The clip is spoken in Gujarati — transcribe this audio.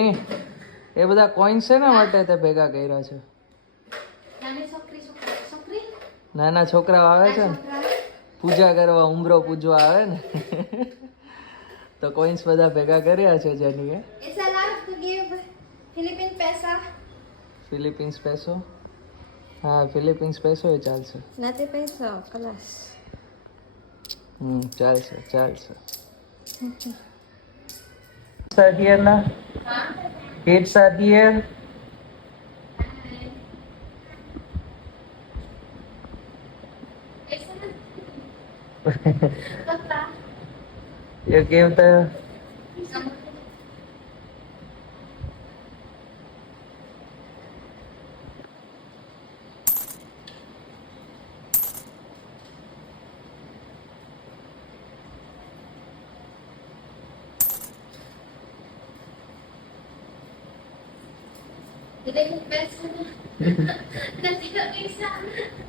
જેની એ બધા કોઈન્સ છે ને માટે તે ભેગા કર્યા છે. નાના છોકરાઓ આવે છે ને પૂજા કરવા, ઉંબરો પૂજવા આવે ને તો કોઈન્સ બધા ભેગા કર્યા છે જેની. ફિલિપિન્સ પેસો. હા, ફિલિપિન્સ પેસો એ ચાલશે. નથી પૈસા ક્લાસ. ચાલશે ચાલશે. Are here na? Kids are here. You give the